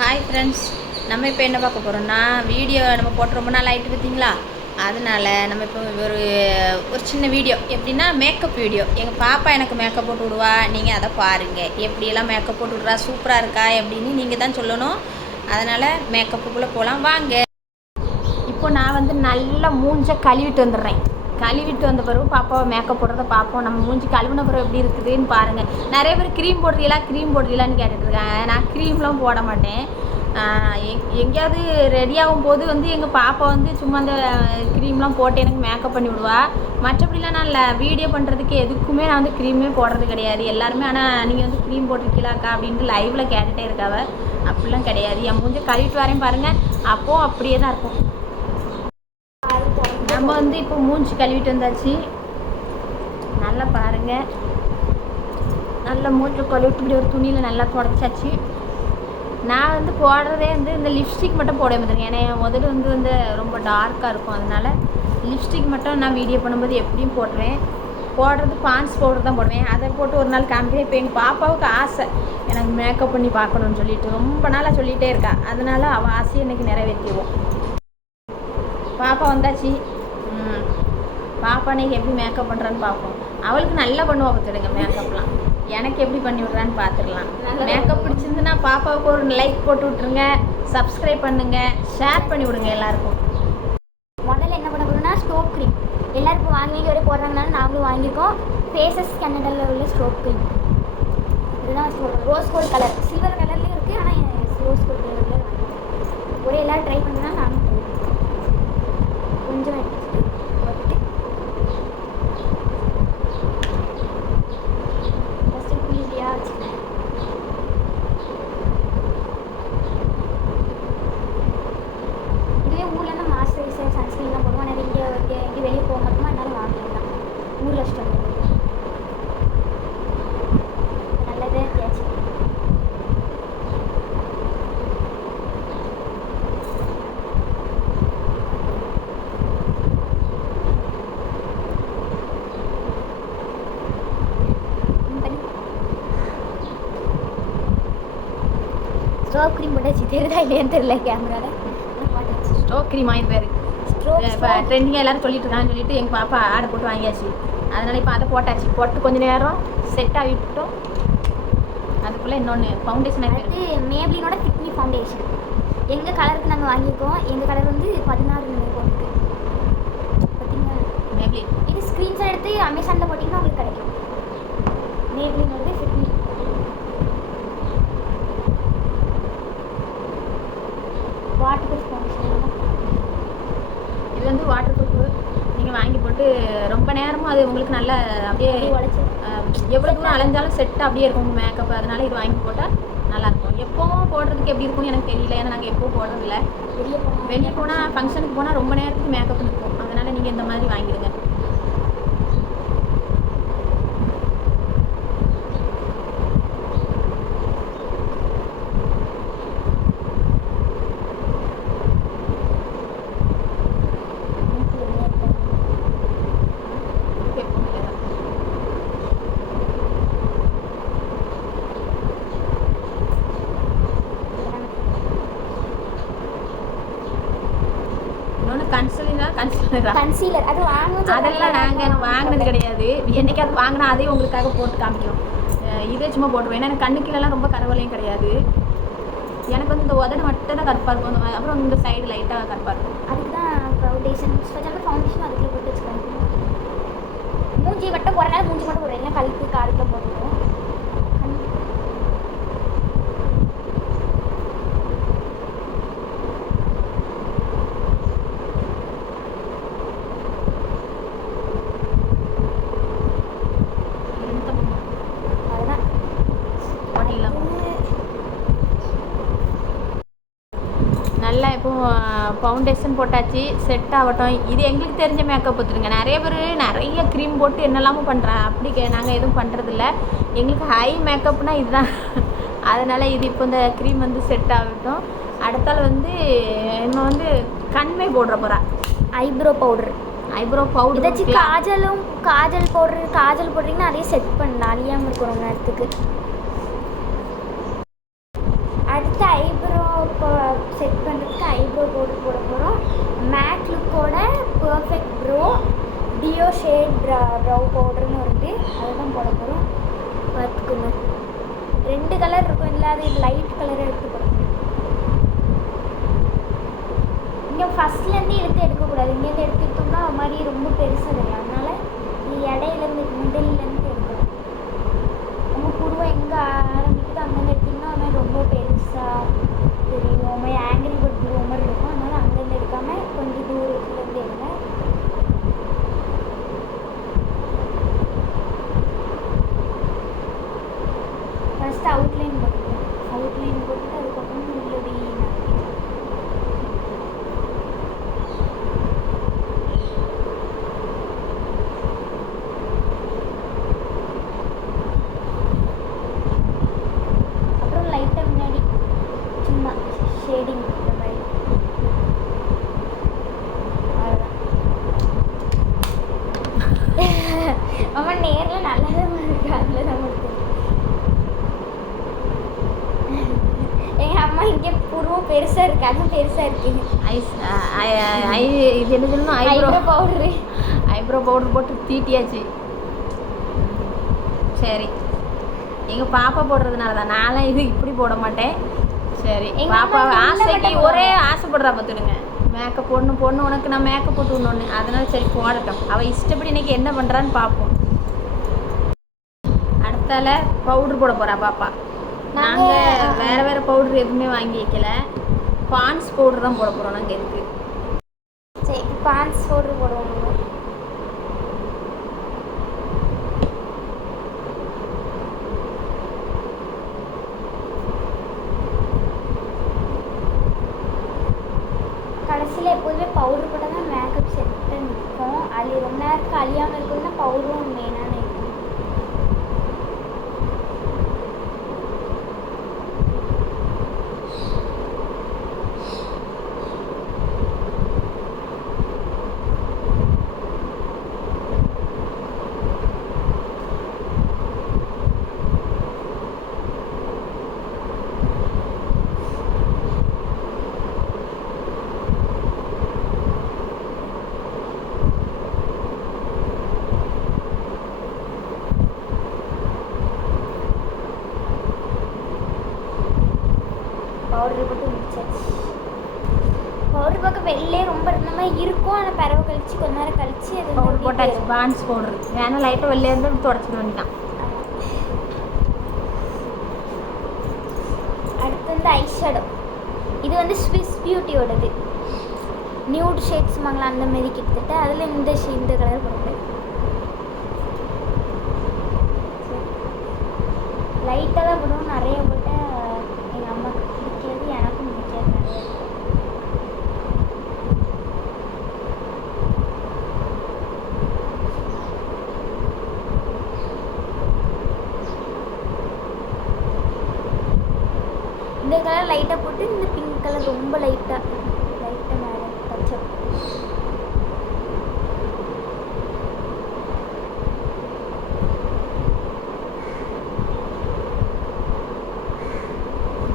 Hi friends நம்ம இப்போ என்ன பார்க்க போகிறோம்னா வீடியோ நம்ம போட்டு ரொம்ப நாள் ஆகிட்டு பார்த்தீங்களா? அதனால் நம்ம இப்போ ஒரு ஒரு சின்ன வீடியோ எப்படின்னா மேக்கப் வீடியோ எங்கள் பாப்பா எனக்கு மேக்கப் போட்டு விடுவா. நீங்கள் அதை பாருங்கள் எப்படியெல்லாம் மேக்கப் போட்டு விடுறா? சூப்பராக இருக்கா? எப்படின்னு நீங்கள் தான் சொல்லணும். அதனால் மேக்கப்புக்குள்ளே போகலாம் வாங்க. இப்போ நான் வந்து நல்லா மூஞ்ச கழுவிட்டு வந்துடுறேன். கழுவிட்டு வந்த பிறகு பாப்பாவை மேக்கப் போடுறத பார்ப்போம். நம்ம மூஞ்சி கழுவின பிறகு எப்படி இருக்குதுன்னு பாருங்கள் நிறைய பேர் க்ரீம் போடுறீங்களா? க்ரீம் போடுறீங்களான்னு கேட்டுட்ருக்காங்க. நான் க்ரீம்லாம் போட மாட்டேன். எங்கேயாவது ரெடியாகும் போது வந்து எங்கள் பாப்பா வந்து சும்மா அந்த க்ரீம்லாம் போட்டு எனக்கு மேக்கப் பண்ணி விடுவா. மற்றபடிலாம் நான் இல்லை. வீடியோ பண்ணுறதுக்கு எதுக்குமே நான் வந்து க்ரீமே போடுறது கிடையாது. எல்லாருமே ஆனால் நீங்கள் வந்து க்ரீம் போட்டிருக்கீங்களாக்கா அப்படின்ட்டு லைவில் கேட்டுகிட்டே இருக்காவ. அப்படிலாம் கிடையாது. என் மூஞ்சி கழுவிட்டு வரேன் பாருங்கள் அப்போது அப்படியே தான் இருக்கும். நம்ம வந்து இப்போ மூஞ்சி கழுவிட்டு வந்தாச்சு. நல்லா பாருங்க. நல்லா மூஞ்சி கழுவிட்டு இப்படி ஒரு துணியில் நல்லா தொடச்சாச்சு. நான் வந்து போடுறதே வந்து இந்த லிப்ஸ்டிக் மட்டும் போட மாட்டேங்க ஏன்னா என் முதல் வந்து வந்து ரொம்ப டார்க்காக இருக்கும். அதனால் லிப்ஸ்டிக் மட்டும் நான் வீடியோ பண்ணும்போது எப்படியும் போடுவேன் போடுறது பான்ஸ் பவுடர் தான் போடுவேன். அதை போட்டு ஒரு நாள் காமிக்கிறேன். இப்போ எங்கள் பாப்பாவுக்கு ஆசை. எனக்கு மேக்கப் பண்ணி பார்க்கணும்னு சொல்லிட்டு ரொம்ப நாளாக சொல்லிகிட்டே இருக்கா. அதனால் அவள் ஆசையை இன்றைக்கி நிறைவேற்றிடுவோம். பாப்பா வந்தாச்சு. பாப்பா இன்னைக்கு எப்படி மேக்கப் பண்ணுறான்னு பார்ப்போம் அவளுக்கு நல்லா பண்ணுவா பார்த்துடுங்க மேக்கப்லாம் எனக்கு எப்படி பண்ணி விட்றான்னு பார்த்துடலாம் மேக்கப் பிடிச்சிருந்துன்னா பாப்பாவுக்கு ஒரு லைக் போட்டு விட்ருங்க சப்ஸ்கிரைப் பண்ணுங்க. ஷேர் பண்ணி விடுங்க எல்லாருக்கும். முதல்ல என்ன பண்ண போகிறோம்னா ஸ்டோப் க்ரீம் எல்லாருக்கும் வாங்கி வாங்கி ஒரே போடுறாங்கனாலும் நாங்களும் வாங்கியிருக்கோம். ஃபேஸஸ் கன்னடலில் உள்ள ஸ்டோப் க்ரீம் இதுதான் சொல்கிறோம் ரோஸ் கோல்ட் கலர் சில்வர் கலர்லேயும் இருக்குது ஆனால் ரோஸ் கோல்ட் கலர்லேயும் ஒரே எல்லாரும் ட்ரை பண்ணுறதுனா நானும் கொஞ்சம் ஸ்டோவ் க்ரீம் போட்டாச்சு தெரியுதா இல்லையான்னு தெரியல கேமராவில் ஸ்டோ க்ரீம் வாங்கி பேர் இப்போ ட்ரெண்டிங்காக எல்லாரும் சொல்லிட்டு இருக்காங்கன்னு சொல்லிட்டு எங்கள் பாப்பா ஆர்டர் போட்டு வாங்கியாச்சு. அதனால இப்போ அதை போட்டாச்சு. போட்டு கொஞ்ச நேரம் செட் ஆகிட்டோம் அதுக்குள்ளே இன்னொன்று ஃபவுண்டேஷன் ஆகி அடுத்து மேப்ளினோட ஃபிட்மி ஃபவுண்டேஷன் எங்கள் கலருக்கு நாங்கள் வாங்கியிருக்கோம்? எங்கள் கலர் வந்து பதினாறு போட்டுருக்கு. பார்த்தீங்களா மேபி இது ஸ்க்ரீன்ஷாட் எடுத்து அமேசானில் போட்டிங்கன்னா உங்களுக்கு கிடைக்கும். மேப்ளினோட ஃபிட்மி வாட்டர் ப்ரூஃப் இது வந்து வாட்டர் ப்ரூஃப் நீங்கள் வாங்கி போட்டு ரொம்ப நேரமும் அது உங்களுக்கு நல்ல அப்படியே எவ்வளோ தூரம் அலைஞ்சாலும் செட் அப்படியே இருக்கும் உங்கள் மேக்கப் அதனால இது வாங்கி போட்டால் நல்லாயிருக்கும் எப்போவும் போடுறதுக்கு எப்படி இருக்கும்னு எனக்கு தெரியல. ஏன்னா நாங்கள் எப்போவும் போடுறதில்ல. வெளியே போனால் ஃபங்க்ஷனுக்கு போனால் ரொம்ப நேரத்துக்கு மேக்கப் இருக்கும். அதனால் நீங்கள் இந்த மாதிரி வாங்கிடுங்க எப்பவும் இல்லை தான். இன்னொன்று கன்சலினா கன்சலரா கன்சீலர் அது வாங்கணும் அதெல்லாம் நாங்கள் வாங்கினது கிடையாது. என்னைக்காவது வாங்கினா அதே உங்களுக்காக போட்டு காமிக்கிறோம். அஹ் இதே சும்மா போட்டுருவோம். ஏன்னா எனக்கு ரொம்ப கரவலையும் கிடையாது. எனக்கு வந்து இந்த உதடு மட்டும் தான் கருப்பாக இருக்கும். அந்த அப்புறம் இந்த சைடு லைட்டாக கருப்பாக இருக்கும். அதுக்கு தான் ஃபவுண்டேஷன் ஸ்பெஷலாக ஃபவுண்டேஷன் அதுக்குள்ள போட்டு வச்சுக்காங்க மூஞ்சி மட்டும் ஒரு நாள் மூஞ்சி மட்டும் ஒரு எல்லாம் கழுத்து காதுக்குள்ள போட்டுருவோம் அதுதான் போட்டிங்களா நல்லா இப்போ ஃபவுண்டேஷன் போட்டாச்சு செட் ஆகட்டும். இது எங்களுக்கு தெரிஞ்ச மேக்கப் பார்த்துருங்க நிறைய பேர் நிறைய க்ரீம் போட்டு என்னெல்லாமோ பண்ணுறாங்க அப்படி கே நாங்கள் எதுவும் பண்ணுறதில்ல எங்களுக்கு ஹை மேக்கப்னா இதுதான். அதனால் இது இப்போ இந்த க்ரீம் வந்து செட் ஆகட்டும். அடுத்தால வந்து இன்னும் வந்து கண்மை போடுற போகிறா ஐப்ரோ பவுடர் ஐப்ரோ பவுடர் இதாச்சும் காஜலும் காஜல் பவுடர் காஜல் போடுறீங்கன்னா அதையே செட் பண்ணலாம் அழியாமல் இருக்கும் ரொம்ப நேரத்துக்கு அடுத்து ஐப்ரோ செட் பண்ணுறதுக்கு ஐப்ரோ பவுடர் போட போகிறோம் மேட் லுக்கோட பர்ஃபெக்ட் ப்ரோ டியோ ப்ரா ப்ரௌ பவுடர்னு வந்துட்டு அதை தான் போட போகிறோம் பார்த்துக்கணும் ரெண்டு கலர் இருக்கும் இல்லாத லைட் கலரை எடுத்து போடணும் இங்கே ஃபஸ்ட்லேருந்து எடுத்து எடுக்கக்கூடாது இங்கேருந்து எடுத்துக்கிட்டோம்னா அது மாதிரி ரொம்ப பெருசாக தெரியும். அதனால் இடையிலேருந்து மிடில்லேருந்து எடுக்கணும். உங்கள் குருவை எங்கே ஆரம்பிக்குதோ அங்கேருந்து எடுத்திங்கன்னா அது மாதிரி ரொம்ப பெருசாக தெரியும் ஒரு மாதிரி ஆங்கிரி பட் ப்ளூ மாதிரி இருக்கும் அதனால அங்கேருந்து எடுக்காமல் கொஞ்சம் தூரத்துலேருந்து எடுங்க ஃபஸ்ட்டு அவுட்லைன் போட்டுக்கலாம் அவுட்லைன் போட்டுட்டு அதுக்கப்புறம் உள்ளடி நறுக்கிக்கலாம் அப்புறம் லைட்டாக முன்னாடி சும்மா ஷேடிங் இந்த மாதிரி அவ்வளோதான் அம்மா நேரில் நல்லதாக இருக்கு அதில் தான் கொடுத்தேன் எங்கள் அம்மா இங்கே புருவம் பெருசாக இருக்கு அதுவும் பெருசாக இருக்கு ஐஸ் ஐ ஐ இது என்ன சொல்லணும் ஐப்ரோ பவுடரு ஐப்ரோ பவுடர் போட்டு தீட்டியாச்சு சரி எங்கள் பாப்பா போடுறதுனால தான் நான்லாம் இது இப்படி போட மாட்டேன் சரி பாப்பா ஆசைக்கு ஒரே ஆசைப்படுறா பார்த்துடுங்க மேக்கப் பொண்ணு பொண்ணு உனக்கு நான் மேக்கப் போட்டு விடணுன்னு அதனால சரி போடட்டும் அவள் இஷ்டப்படி இன்னைக்கு என்ன பண்ணுறான்னு பார்ப்போம் அடுத்தால பவுடர் போட போகிறா பாப்பா நாங்க- நாங்கள் வேறு வேறு பவுடர் எதுவுமே வாங்கி வைக்கல பான்ஸ் பவுடர் தான் போட போகிறோம் நாங்கள் எதுக்கு சரி பான்ஸ் பவுடர் போடுவோம் நம்ம. கடைசியில் எப்போதுமே பவுடர் போட்டால் தான் மேக்கப் செட்டாக நிற்கும் அது ரொம்ப நேரத்துக்கு அழியாமல் இருக்கணும்னா பவுடரும் மெயினான இருக்கும் பவுடர் போட்டு முடிச்சாச்சு பவுடர் பார்க்க வெளிலே ரொம்ப இருந்த மாதிரி இருக்கும் ஆனால் பறவை கழிச்சு கொஞ்ச நேரம் கழிச்சு அது பான்ஸ் போடுறது. வேணால் லைட்டாக வெளியே இருந்து தொடச்சிட்டு வேண்டிதான் அடுத்து வந்து ஐஷேடோ இது வந்து ஸ்விஸ் பியூட்டியோடது நியூட் ஷேட்ஸ் வாங்கலாம் அந்த மாதிரி கிட்டத்தட்ட அதில் இந்த ஷே- இந்த கலர் போடுறது. லைட்டாக தான் போடுவோம் நிறைய போடுவோம் எங்கள் அம்மாவுக்கு பிடிக்காது எனக்கும் பிடிக்காது நிறைய இந்த கலர் லைட்டாக போட்டு இந்த பிங்க் கலர் ரொம்ப லைட்டாக லைட்டாக மேலே பச்சை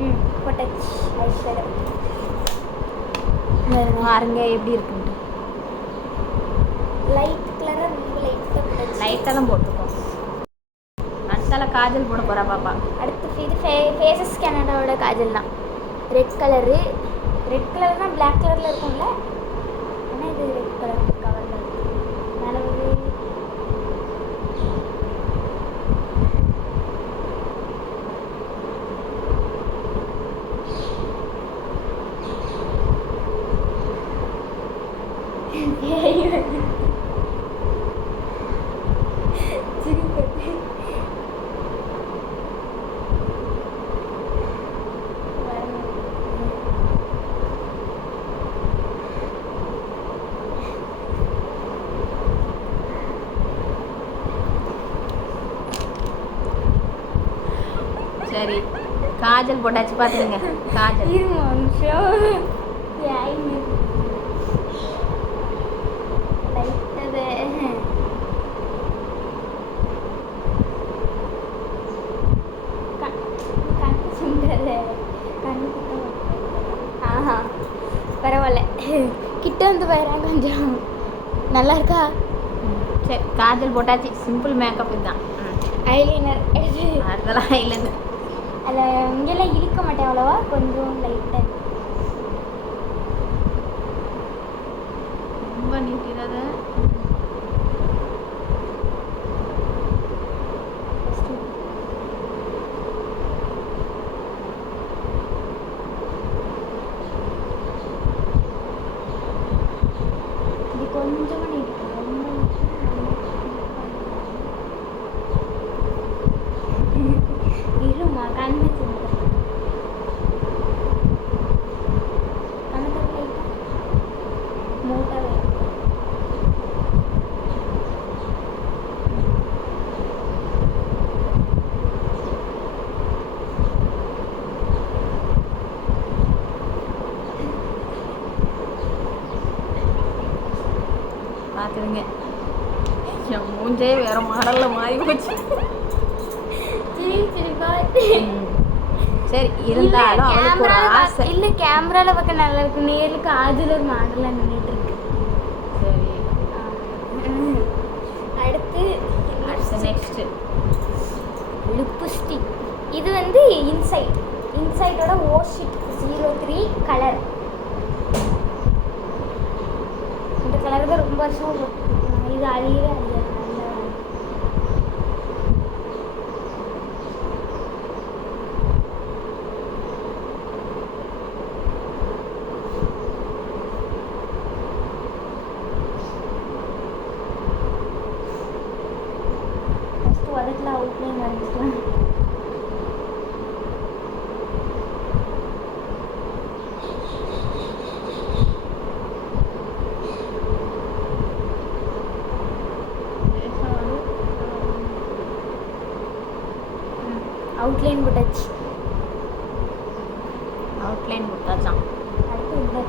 ம் போட்டாச்சு ஐஷேடோ பாருங்க எப்படி இருக்குன்ட்டு. லைட் கலராக ரொம்ப லைட்டாக லைட்டாக தான் போட்டிருக்கோம். அடுத்தால காஜல் போட போகிறா பாப்பா. அடுத்து இது ஃபே ஃபேஸஸ் கனடாவோட காஜல் தான். ரெட் கலரு ரெட் கலர் தான் பிளாக் கலரில் இருக்கும்ல? ஆனால் இது ரெட் கலர் கவரில் மேலே ஒரு Yeah. காஜல் போட்டாச்சு பார்த்துடுங்க காஜல். இருங்க பரவாயில்ல. கிட்ட வந்து போயிடறான் கொஞ்சம். நல்லா இருக்கா சரி காஜல் போட்டாச்சு. சிம்பிள் மேக்கப் இதுதான். ஐலைனர் அதெல்லாம் இல்லைன்னு அதில் இங்கெல்லாம் இழுக்க மாட்டேன் அவ்வளோவா கொஞ்சம் லைட்டாக ரொம்ப நீட்டிடாத இது கொஞ்சமாக நீட்டு ரொம்ப இருமா கண் வச்சு கண்ணத்தை லைட்டாக மூட்டாக பார்த்துடுங்க என் மூஞ்சே மாடலில் மாறி போச்சு சரி இருந்தாலும் அவளுக்கு ஒரு ஆசை. இல்ல கேமரால பார்க்க நல்லா இருக்கு. நேருக்கு ஆஜில் ஒரு மாடலா நின்றுட்டு இருக்கு. சரி. அடுத்து அடுத்து நெக்ஸ்ட்டு லிப்ஸ்டிக் இது வந்து இன்சைட் இன்சைடோட ஓஷிட் ஜீரோ த்ரீ கலர் இந்த கலர் தான் ரொம்ப வருஷம் இது அழியவே அழியாது நல்லா ஃபஸ்ட்டு உதட்டில் அவுட்லைன் வரைஞ்சிக்கலாம் அவுட்லைன் போட்டாச்சு அவுட்லைன் கொடுத்தாச்சான் அடுத்து இந்த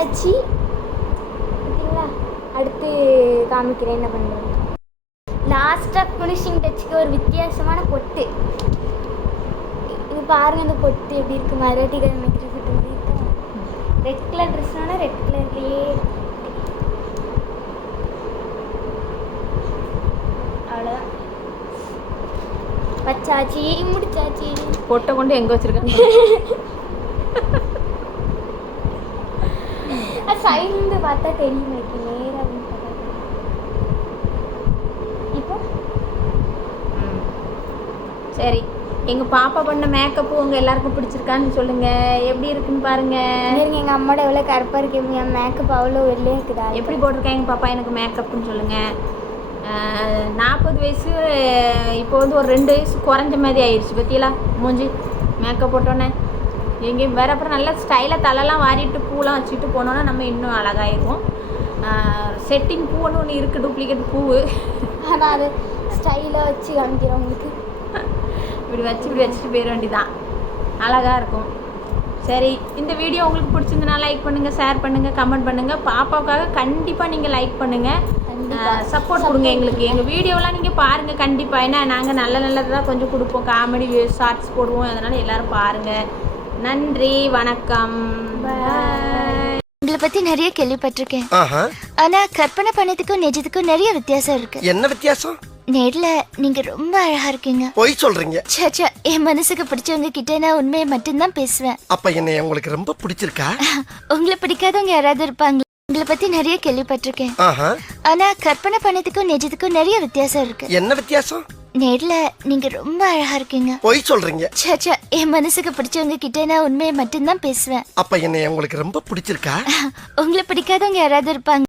போட்டாச்சு பார்த்தீங்களா அடுத்து காமிக்கிறேன் என்ன பண்ணுறேன் லாஸ்ட்டாக ஃபினிஷிங் டச்சுக்கு ஒரு வித்தியாசமான பொட்டு. இது பாருங்க இந்த பொட்டு எப்படி இருக்கு மராட்டி இருக்கா. ரெட் கலர் ட்ரெஸ்னால ரெட் கலர்லேயே அவ்வளோதான் வச்சாச்சு முடிச்சாச்சு. பொட்டை கொண்டு எங்கே வச்சிருக்காங்க சைடுந்து பார்த்தா தெரியும் எனக்கு நேராக. இப்போ. சரி. எங்கள் பாப்பா பண்ண மேக்கப்பு உங்கள் எல்லாருக்கும் பிடிச்சிருக்கான்னு சொல்லுங்கள் எப்படி இருக்குன்னு பாருங்கள் இருங்க எங்கள் அம்மாவோட எவ்வளோ கருப்பாக இருக்கு என் மேக்கப் அவ்வளோ வெள்ளையும் இருக்குதா? எப்படி போட்டிருக்காங்க பாப்பா எனக்கு மேக்கப்னு சொல்லுங்கள் நாற்பது வயசு இப்போ வந்து ஒரு ரெண்டு வயசு குறைஞ்ச மாதிரி ஆயிடுச்சு பற்றியலா மூஞ்சி மேக்கப் போட்டோன்னே. எங்கேயும் வேற அப்புறம் நல்லா ஸ்டைலாக தலைலாம் வாரிட்டு பூலாம் வச்சுட்டு போனோன்னா நம்ம இன்னும் அழகாயிருவோம் செட்டிங் பூன்னு ஒன்று இருக்குது டூப்ளிகேட் பூவு. ஆனால் அது ஸ்டைலாக வச்சு காமிக்கிறேன் உங்களுக்கு இப்படி வச்சு இப்படி வச்சுட்டு போயிட வேண்டியதான் அழகாக இருக்கும். சரி இந்த வீடியோ உங்களுக்கு பிடிச்சிருந்தனா லைக் பண்ணுங்கள் ஷேர் பண்ணுங்கள் கமெண்ட் பண்ணுங்கள் பாப்பாவுக்காக கண்டிப்பாக நீங்கள் லைக் பண்ணுங்கள். சப்போர்ட் கொடுங்க எங்களுக்கு. எங்கள் வீடியோலாம் நீங்கள் பாருங்கள் கண்டிப்பாக ஏன்னா நாங்கள் நல்ல நல்லது தான் கொஞ்சம் கொடுப்போம். காமெடி ஷார்ட்ஸ் போடுவோம். அதனால் எல்லாரும் பாருங்கள் நன்றி வணக்கம். உங்களை பத்தி நிறைய கேள்விப்பட்டிருக்கேன். ஆனா கற்பனை பண்ணதுக்கும் நிஜத்துக்கும் நிறைய வித்தியாசம் இருக்கு. என்ன வித்தியாசம்? நேர்ல நீங்க ரொம்ப அழகா இருக்கீங்க. பொய் சொல்றீங்க. சேச்சா என் மனசுக்கு பிடிச்சவங்க கிட்ட நான் உண்மையை மட்டும்தான் பேசுவேன். அப்ப என்னை உங்களுக்கு ரொம்ப பிடிச்சிருக்கா? உங்களை பிடிக்காதவங்க யாராவது இருப்பாங்க உங்களை பத்தி நிறைய கேள்விப்பட்டிருக்கேன். ஆனா கற்பனை பண்ணதுக்கும் நிஜத்துக்கும் நிறைய வித்தியாசம் இருக்கு. என்ன வித்தியாசம்? நேர்ல நீங்க ரொம்ப அழகா இருக்கீங்க. பொய் சொல்றீங்க. சேச்சா என் மனசுக்கு பிடிச்சவங்க கிட்ட நான் உண்மையை மட்டும்தான் பேசுவேன். அப்ப என்னை உங்களுக்கு ரொம்ப பிடிச்சிருக்கா? உங்களை பிடிக்காதவங்க யாராவது இருப்பாங்க.